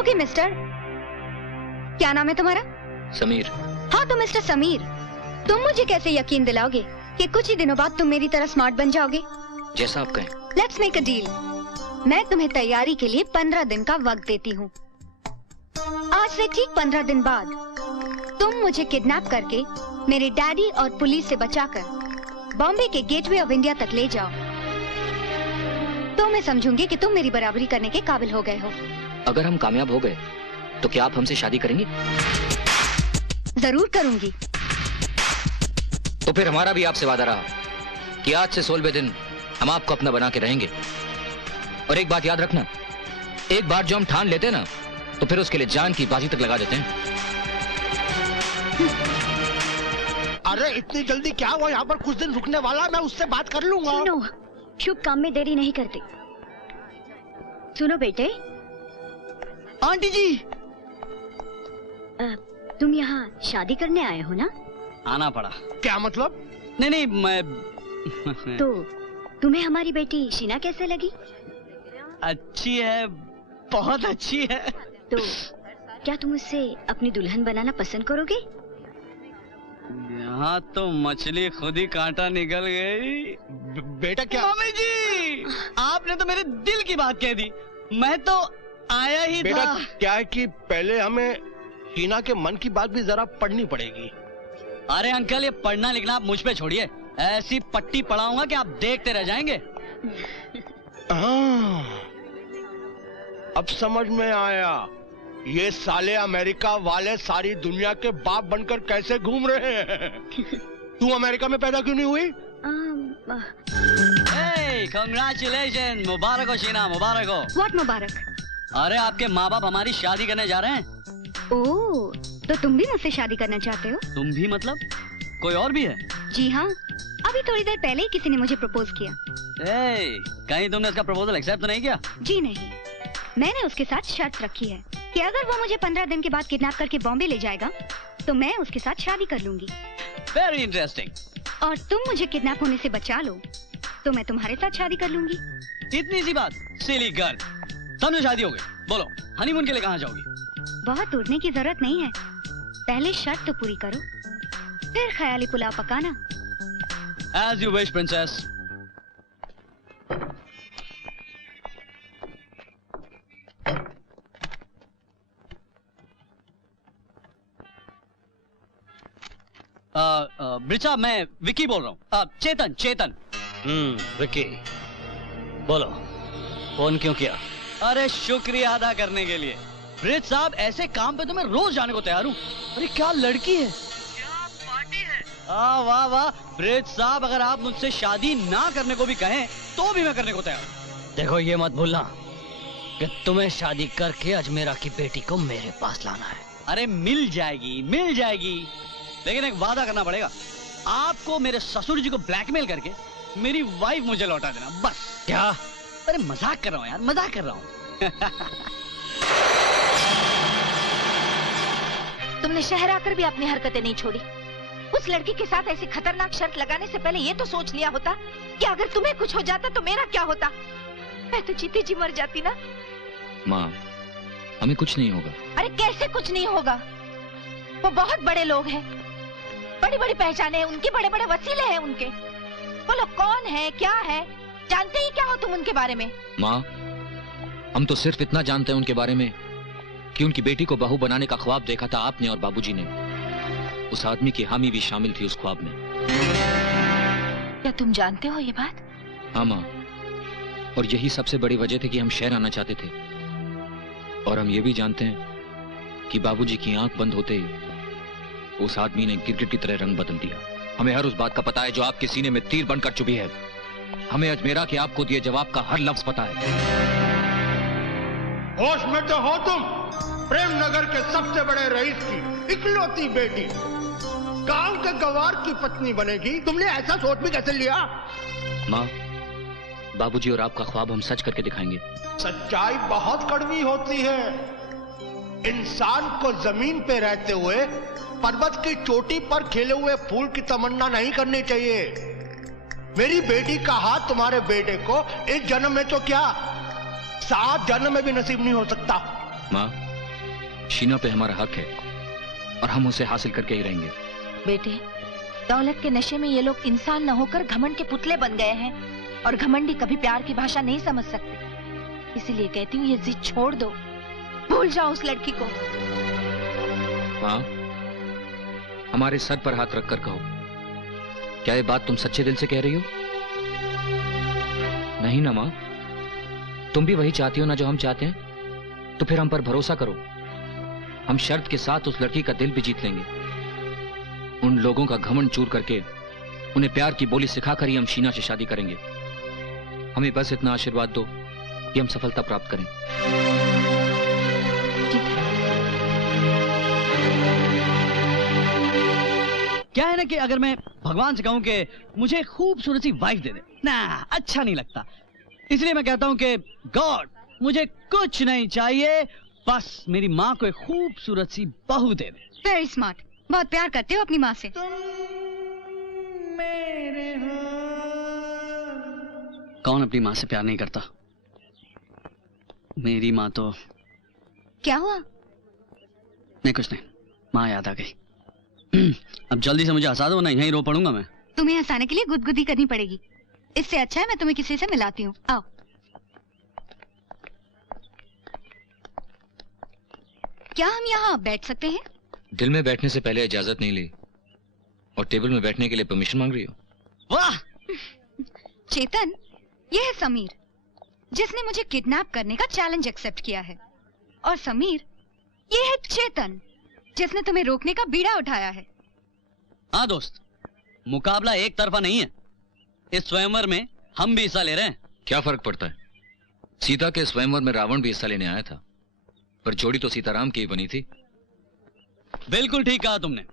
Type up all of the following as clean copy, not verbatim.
Okay mister, क्या नाम है तुम्हारा? समीर। हाँ तो मिस्टर समीर, तुम मुझे कैसे यकीन दिलाओगे कि कुछ ही दिनों बाद तुम मेरी तरह स्मार्ट बन जाओगे? जैसा आप कहें। Let's make a deal. मैं तुम्हें तैयारी के लिए 15 दिन का वक्त देती हूँ। आज से ठीक 15 दिन बाद तुम मुझे किडनैप करके मेरे डैडी और पुलिस से बचाकर बॉम्बे के गेटवे ऑफ इंडिया तक ले जाओ, तो मैं समझूंगी कि तुम मेरी बराबरी करने के काबिल हो गए हो। अगर हम कामयाब हो गए तो क्या आप हमसे शादी करेंगे? जरूर करूंगी। तो फिर हमारा भी आपसे वादा रहा कि आज से 16वें दिन हम आपको अपना बना के रहेंगे। और एक बात याद रखना, एक बार जो हम ठान लेते हैं ना, तो फिर उसके लिए जान की बाजी तक लगा देते हैं। अरे इतनी जल्दी क्या? वो यहाँ पर कुछ दिन रुकने वाला, मैं उससे बात कर लूंगा। सुनो, शुभ काम में देरी नहीं करते। सुनो बेटे। आंटी जी, तुम यहाँ शादी करने आए हो ना? आना पड़ा। क्या मतलब? नहीं मैं तो तुम्हें हमारी बेटी शीना कैसे लगी? अच्छी है, बहुत अच्छी है। तो क्या तुम उससे अपनी दुल्हन बनाना पसंद करोगे? यहाँ तो मछली खुद ही कांटा निकल गई। बेटा क्या? मम्मी जी, आपने तो मेरे दिल की बात कह दी। मैं तो आया ही बेटा था। क्या है कि पहले हमें शीना के मन की बात भी जरा पढ़नी पड़ेगी। अरे अंकल, ये पढ़ना लिखना आप मुझ पे छोड़िए। ऐसी पट्टी पढ़ाऊंगा कि आप देखते रह जाएंगे। हाँ, अब समझ में आया। ये साले अमेरिका वाले सारी दुनिया के बाप बनकर कैसे घूम रहे हैं। तू अमेरिका में पैदा क्यों नहीं हुई? कांग्रेचुलेशन, मुबारक हो शीना, मुबारक हो। व्हाट मुबारक? अरे आपके माँ बाप हमारी शादी करने जा रहे हैं। ओह, तो तुम भी मुझसे शादी करना चाहते हो? तुम भी मतलब? कोई और भी है? जी हाँ, अभी थोड़ी देर पहले ही किसी ने मुझे प्रपोज किया। कहीं तुमने इसका प्रपोजल एक्सेप्ट तो नहीं किया? जी नहीं, मैंने उसके साथ शर्त रखी है कि अगर वो मुझे 15 दिन के बाद किडनैप करके बॉम्बे ले जाएगा तो मैं उसके साथ शादी कर लूंगी। Very interesting. और तुम मुझे किडनैप होने से बचा लो तो मैं तुम्हारे साथ शादी कर लूंगी। इतनी सी बात? सिली गर्ल, समझो शादी हो गई। बोलो, हनीमून के लिए कहाँ जाओगी? बहुत उड़ने की जरूरत नहीं है, पहले शर्त तो पूरी करो, फिर ख्याली पुलाव पकाना। As you wish, princess. ब्रिचा, मैं विकी बोल रहा हूँ। चेतन, चेतन। विकी, बोलो, फोन क्यों किया? अरे शुक्रिया अदा करने के लिए। ब्रिज साहब, ऐसे काम पे तो मैं रोज जाने को तैयार हूँ। अरे क्या लड़की है, क्या पार्टी है। वाह वाह। ब्रिज साहब, अगर आप मुझसे शादी ना करने को भी कहें तो भी मैं करने को तैयार हूँ। देखो, ये मत भूलना कि तुम्हें शादी करके अजमेरा की बेटी को मेरे पास लाना है। अरे मिल जाएगी, मिल जाएगी, लेकिन एक वादा करना पड़ेगा। आपको मेरे ससुर जी को ब्लैकमेल करके मेरी वाइफ मुझे लौटा देना, बस। क्या? अरे मजाक कर रहा हूँ यार, मजाक कर रहा हूँ। तुमने शहर आकर भी अपनी हरकतें नहीं छोड़ी। उस लड़की के साथ ऐसी खतरनाक शर्त लगाने से पहले ये तो सोच लिया होता कि अगर तुम्हें कुछ हो जाता तो मेरा क्या होता। मैं तो जीती जी मर जाती ना। माँ, हमें कुछ नहीं होगा। अरे कैसे कुछ नहीं होगा? वो बहुत बड़े लोग हैं, बड़ी बड़ी पहचाने हैं उनकी, बड़े बड़े वसीले हैं उनके। वो लोग कौन है, क्या है, जानते ही क्या हो तुम उनके बारे में? माँ, हम तो सिर्फ इतना जानते हैं उनके बारे में कि उनकी बेटी को बहू बनाने का ख्वाब देखा था आपने और बाबूजी ने। उस आदमी की हामी भी शामिल थी उस ख्वाब में। क्या तुम जानते हो ये बात? हाँ माँ, और यही सबसे बड़ी वजह थी कि हम शहर आना चाहते थे। और हम ये भी जानते हैं कि बाबूजी की आंख बंद होते ही उस आदमी ने गिरगिट की तरह रंग बदल दिया। हमें हर उस बात का पता है जो आपके सीने में तीर बनकर चुभी है। हमें अजमेरा के आपको दिए जवाब का हर लफ्ज पता है। होश में तो हो तुम? प्रेम नगर के सबसे बड़े रईस की इकलौती बेटी गांव के गवार की पत्नी बनेगी, तुमने ऐसा सोच भी कैसे लिया? माँ, बाबूजी और आपका ख्वाब हम सच करके दिखाएंगे। सच्चाई बहुत कड़वी होती है। इंसान को जमीन पे रहते हुए पर्वत की चोटी पर खिले हुए फूल की तमन्ना नहीं करनी चाहिए। मेरी बेटी का हाथ तुम्हारे बेटे को इस जन्म में तो क्या 7 जन्म में भी नसीब नहीं हो सकता। माँ, शीना पे हमारा हक है और हम उसे हासिल करके ही रहेंगे। बेटे, दौलत के नशे में ये लोग इंसान न होकर घमंड के पुतले बन गए हैं और घमंडी कभी प्यार की भाषा नहीं समझ सकते। इसीलिए कहती हूँ ये जिद छोड़ दो, भूल जाओ उस लड़की को। हाँ, हमारे सर पर हाथ रखकर कहो, क्या ये बात तुम सच्चे दिल से कह रही हो? नहीं ना माँ, तुम भी वही चाहती हो ना जो हम चाहते हैं? तो फिर हम पर भरोसा करो, हम शर्त के साथ उस लड़की का दिल भी जीत लेंगे। उन लोगों का घमंड चूर करके उन्हें प्यार की बोली सिखाकर ही हम शीना से शादी करेंगे। हमें बस इतना आशीर्वाद दो कि हम सफलता प्राप्त करें। क्या है ना कि अगर मैं भगवान से कहूं कि मुझे खूबसूरत सी वाइफ दे दे ना, अच्छा नहीं लगता। इसलिए मैं कहता हूं कि गॉड, मुझे कुछ नहीं चाहिए, बस मेरी माँ को एक खूबसूरत सी बहू दे दे। वेरी स्मार्ट, बहुत प्यार करते हो अपनी माँ से। कौन अपनी माँ से प्यार नहीं करता? मेरी माँ तो... क्या हुआ? नहीं, कुछ नहीं, माँ याद आ गई। अब जल्दी से मुझे हंसा दो, ना यहीं रो पड़ूंगा मैं। तुम्हें हंसाने के लिए गुदगुदी करनी पड़ेगी। इससे अच्छा है मैं तुम्हें किसी से मिलाती हूँ। आओ। क्या हम यहाँ बैठ सकते हैं? दिल में बैठने से पहले इजाजत नहीं ली और टेबल में बैठने के लिए परमिशन मांग रही हो? वाह! चेतन, ये है समीर, जिसने मुझे किडनैप करने का चैलेंज एक्सेप्ट किया है। और समीर, ये है चेतन, जिसने तुम्हें रोकने का बीड़ा उठाया है। हाँ दोस्त, मुकाबला एक तरफा नहीं है। इस स्वयंवर में हम भी हिस्सा ले रहे हैं। क्या फर्क पड़ता है? सीता के स्वयंवर में रावण भी हिस्सा लेने आया था, पर जोड़ी तो सीताराम की ही बनी थी। बिल्कुल ठीक कहा तुमने,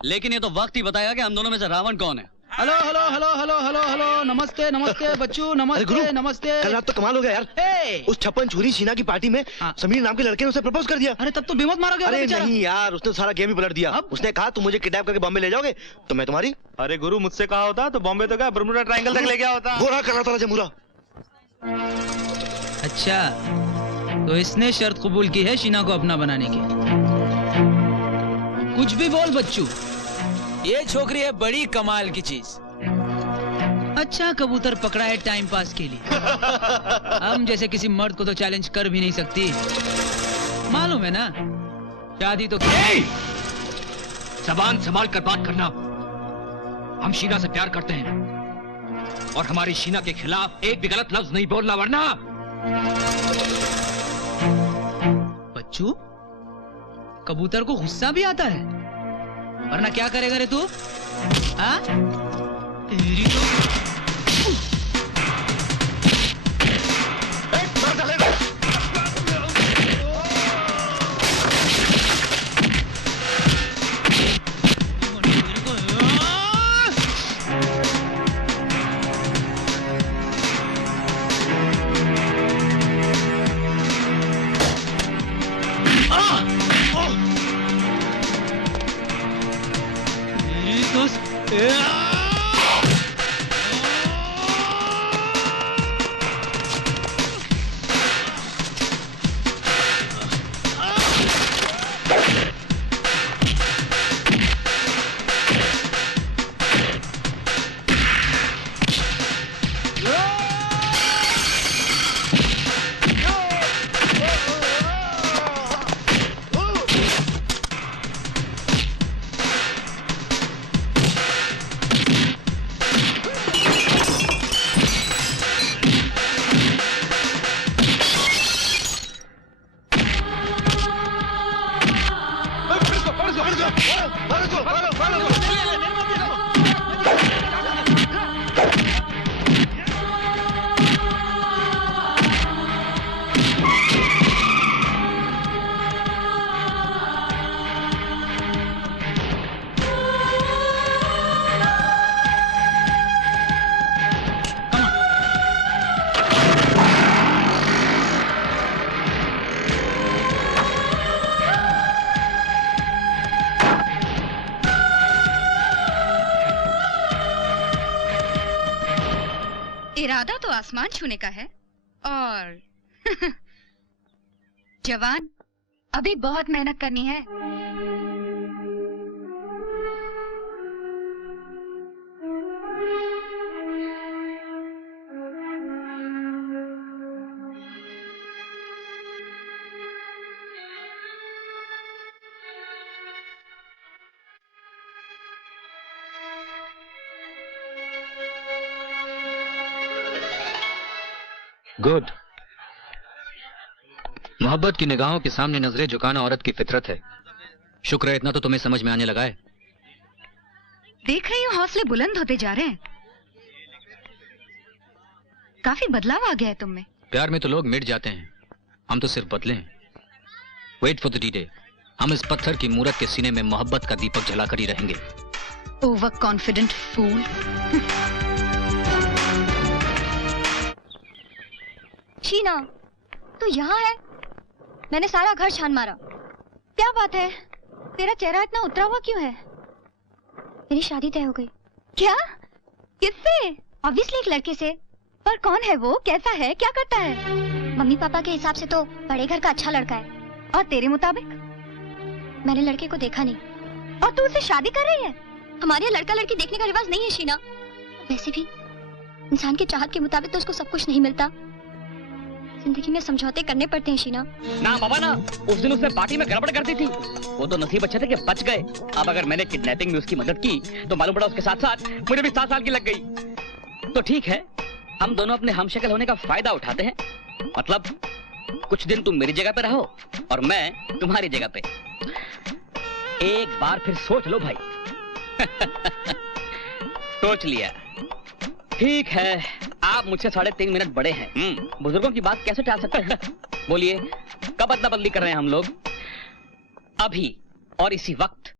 लेकिन ये तो वक्त ही बताएगा कि हम दोनों में से रावण कौन है। Hello hello hello hello hello hello, नमस्ते नमस्ते बच्चू, नमस्ते नमस्ते। कल रात तो कमाल हो गया यार। हे! उस छप्पन छुरी शीना की पार्टी में हाँ। समीर नाम के लड़के ने उसे प्रपोज कर दिया। अरे तब तो बेमौत मारा गया अरे बेचारा। नहीं यार, उसने सारा गेम ही पलट दिया। अब? उसने कहा तुम मुझे किडनैप करके बॉम्बे ले जाओगे तो मैं तुम्हारी। अरे गुरु, मुझसे कहा होता तो बॉम्बे तो क्या बर्मुडा ट्रायंगल तक ले गया होता। गोरा कर रहा था जमुरा। अच्छा, तो इसने शर्त कबूल की है शीना को अपना बनाने की। कुछ भी बोल बच्चू, ये छोकरी है बड़ी कमाल की चीज। अच्छा कबूतर पकड़ा है टाइम पास के लिए। हम जैसे किसी मर्द को तो चैलेंज कर भी नहीं सकती, मालूम है ना। शादी तो जबान संभाल कर बात करना। हम शीना से प्यार करते हैं और हमारी शीना के खिलाफ एक भी गलत लफ्ज नहीं बोलना, वरना... बच्चू, कबूतर को गुस्सा भी आता है, वरना क्या करेगा रे तू? हाँ? तेरी तो... इरादा तो आसमान छूने का है और जवान अभी बहुत मेहनत करनी है। गुड। मोहब्बत की निगाहों के सामने नजरें झुकाना औरत की फितरत है। शुक्र है इतना तो तुम्हें समझ में आने लगा है। देख रही हूँ हौसले बुलंद होते जा रहे हैं। काफी बदलाव आ गया है तुम में। प्यार में तो लोग मिट जाते हैं, हम तो सिर्फ बदले हैं। Wait for the D Day. हम इस पत्थर की मूरत के सीने में मोहब्बत का दीपक जलाकर ही रहेंगे। ओवर कॉन्फिडेंट फूल। शीना, तू यहाँ है? मैंने सारा घर छान मारा। क्या बात है, तेरा चेहरा इतना उतरा हुआ क्यों है? मेरी शादी तय हो गई। क्या? किससे? ऑब्वियसली एक लड़के से। पर कौन है वो, कैसा है, क्या करता है? मम्मी पापा के हिसाब से तो बड़े घर का अच्छा लड़का है। और तेरे मुताबिक? मैंने लड़के को देखा नहीं। और तू उससे शादी कर रही है? हमारे यहाँ लड़का लड़की देखने का रिवाज नहीं है शीना। वैसे भी इंसान के चाहत के मुताबिक तो उसको सब कुछ नहीं मिलता। जिंदगी में समझौते करने पड़ते हैं शीना। ना बाबा ना, उस दिन उसने पार्टी में गड़बड़ कर दी थी। वो तो नसीब अच्छे थे कि बच गए। अब अगर मैंने किडनैपिंग में उसकी मदद की तो मालूम पड़ा उसके साथ साथ मुझे भी 7 साल की लग गई। तो ठीक है, हम दोनों अपने हमशक्ल होने का फायदा उठाते हैं। मतलब कुछ दिन तुम मेरी जगह पे रहो और मैं तुम्हारी जगह पे। एक बार फिर सोच लो भाई। सोच लिया। ठीक है, आप मुझसे 3.5 मिनट बड़े हैं। बुजुर्गों की बात कैसे टाल सकते हैं? बोलिए, कब अदला बदली कर रहे हैं हम लोग? अभी और इसी वक्त।